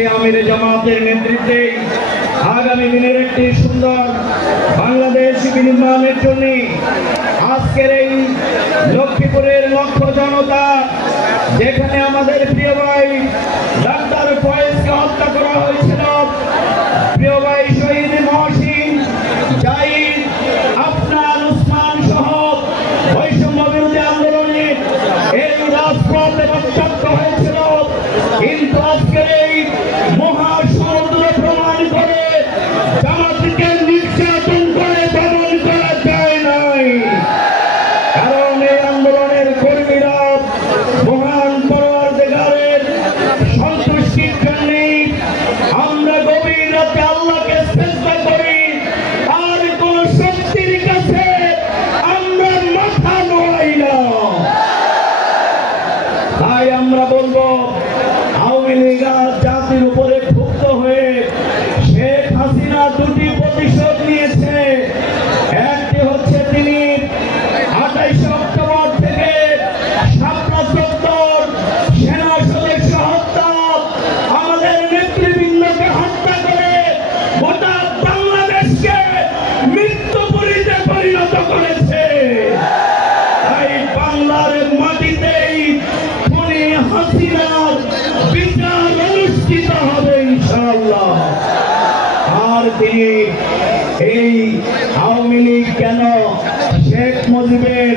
সেই আমিরে জামাতের নেতৃত্বে আগামী দিনের একটি সুন্দর বাংলাদেশ বিনির্মাণের জন্য আজকের এই লক্ষ্মীপুরের লক্ষ জনতা, যেখানে আমাদের প্রিয় ভাই ডাক্তার ফয়েজকে হত্যা করা হয়েছিল, প্রিয় ভাই শহীদ মহসিন, জাহিদ, আফনান, উসমান সহ বৈষম্য বিরোধী আন্দোলনে এই রাজপথে রক্তাক্ত হয়েছিল। কিন্তু আজকের এই মহাসমুদ্র প্রমাণ করে জামাতকে নির্যাতন করে দমন করা যায় নাই। কারণ এই আন্দোলনের কর্মীরা মহান পরওয়ারদিগারের সন্তুষ্টির জন্য আমরা গভীর রাতে আল্লাহকে চেষ্টা করি, আর কোন শক্তির কাছে আমরা মাথা নোয়াই না। তাই আমরা বলবো, আওয়ামী লীগ জাতির উপরে ক্ষুব্ধ হয়ে শেখ হাসিনা দুটি প্রতিশোধ নিয়েছে। একটি হচ্ছে তিনি 28 অক্টোবর থেকে শাপলা চত্বর সেনা সদস্য হত্যা, আমাদের নেতৃবৃন্দকে হত্যা করে গোটা বাংলাদেশকে মৃত্যুপুরীতে পরিণত করেছে। তাই বাংলার মাটিতেই খুনি হাসিনার বিচার অনুষ্ঠিত হবে ইনশাআল্লাহ। আর তিনি এই আওয়ামী লীগ কেন শেখ মুজিবের